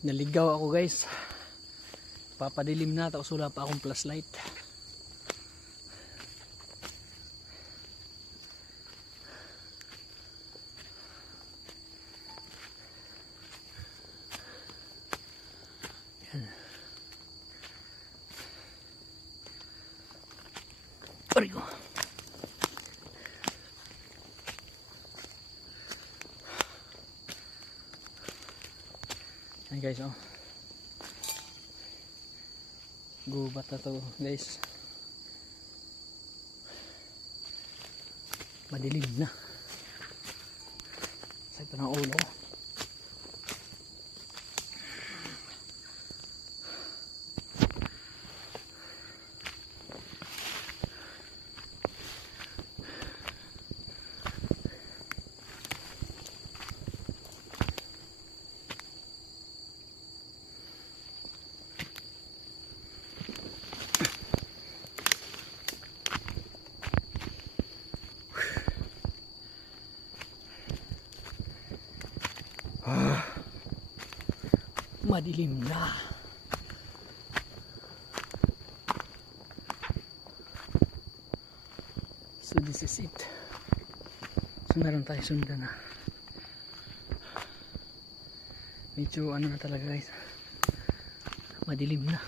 Naligaw ako guys, papadilim na tapos wala pa akong flashlight. Yan. Arigo. Yan guys, oh. Gubat na to guys. Madilim na. Sakit na ng ulo. Madilim na. So this is it. So meron tayo sundan na. Medyo ano na talaga guys. Madilim na.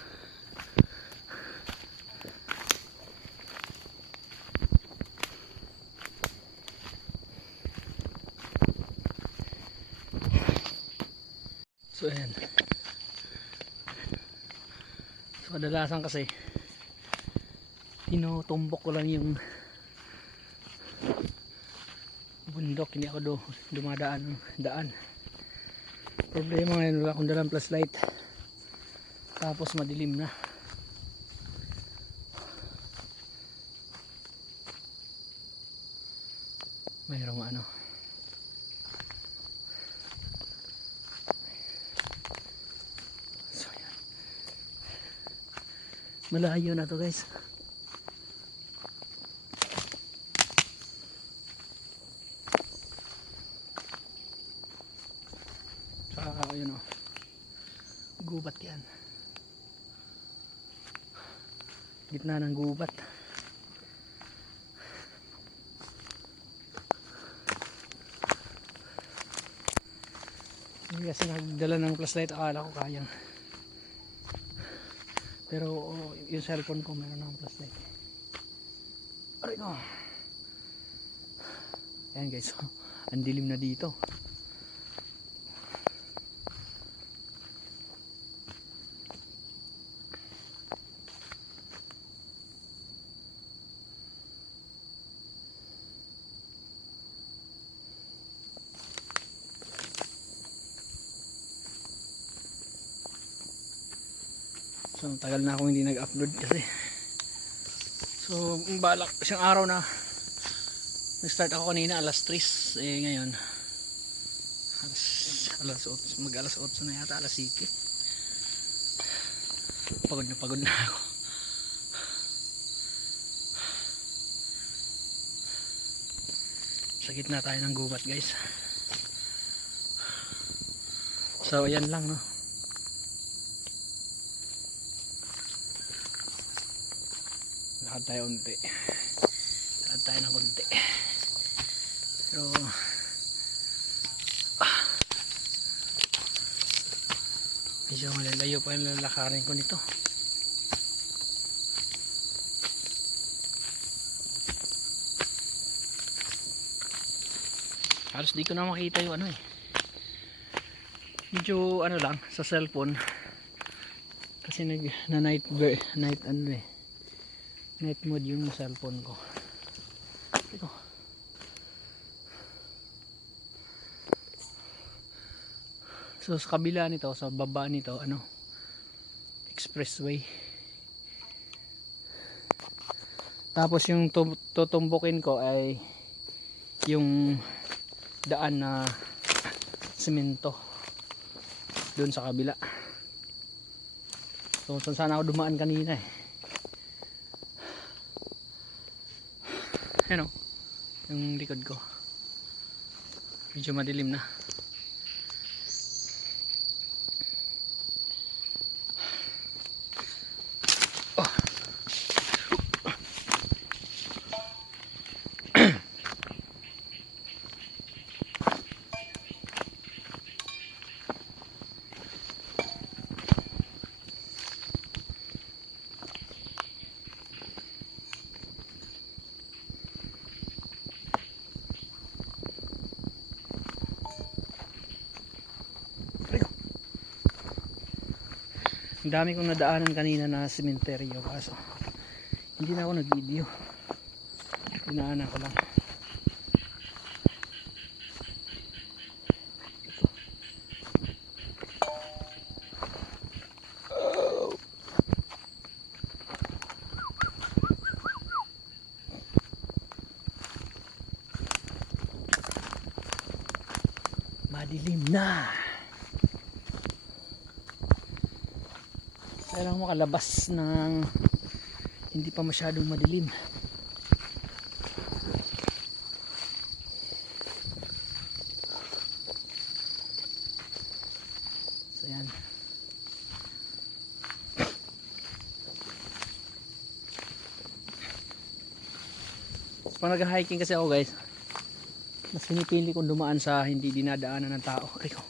So ayan. So kadalasan kasi tinutumbok ko lang yung bundok, hindi ako dumadaan daan. Problema ngayon, wala akong dalang flashlight tapos madilim na. Mayroong ano, malayo na to guys. Saka yun o, gubat yan, gitna ng gubat. Hindi kasi nagdala ng flashlight, akala ko kayang. Pero yung cellphone ko meron ng flashlight. Aray ko. Ayan guys, ang dilim na dito. So tagal na akong hindi nag-upload kasi. So balak isang araw na nag-start ako kanina alas 3, eh ngayon alas 8, mag alas 8 na yata, alas 7. Pagod na ako. Sa gitna tayo ng gubat guys. So ayan lang no. Lakad tayo unti. Lakad tayo ng unti. Pero medyo malalayo pa yung lalakarin ko nito. Halos di ko na makita yung ano eh. Medyo ano lang sa cellphone. Kasi na night ano eh. Night mode yung cellphone ko. Ito. So sa kabila nito, sa baba nito, ano, expressway. Tapos yung tutumbukin ko ay yung daan na semento doon sa kabila. So sana ako dumaan kanina eh. Ayan o, yung likod ko medyo madilim na. Ang dami kong nadaanan kanina na sementeryo, kaso hindi na ako nag-video. Inaanan ko lang. Madilim na. Kailangan makalabas ng hindi pa masyadong madilim. So yan. Pag nag-hiking kasi ako guys, mas pinipili kong dumaan sa hindi dinadaanan ng tao. Rico.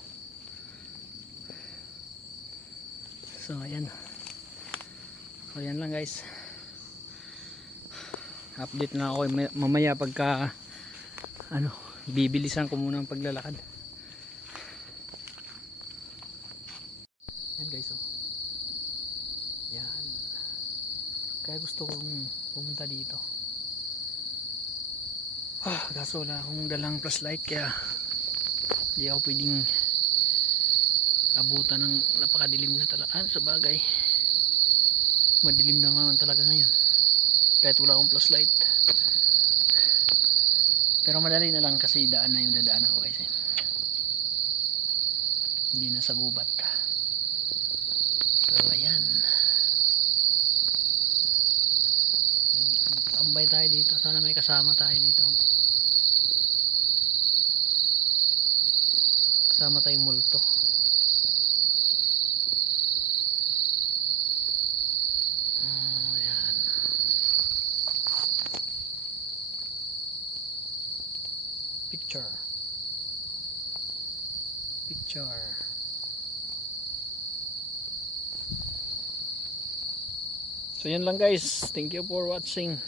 So ayan. So yan lang guys. Update na ako mamaya pagka bibilisan ko muna ang paglalakad. Yan guys, oh. Yan. Kaya gusto kong pumunta dito. Kaso wala akong dalang flashlight kaya hindi ako pwedeng abutan ng napakadilim na talaga. Sa bagay, madilim na naman talaga ngayon kahit wala akong flashlight. Pero madali na lang kasi daan na yung dadaan ako guys. Hindi na sa gubat. So ayan. Tambay tayo dito. Sana may kasama tayo dito. Kasama tayong multo. Ayan. Picture. So yan lang guys. Thank you for watching.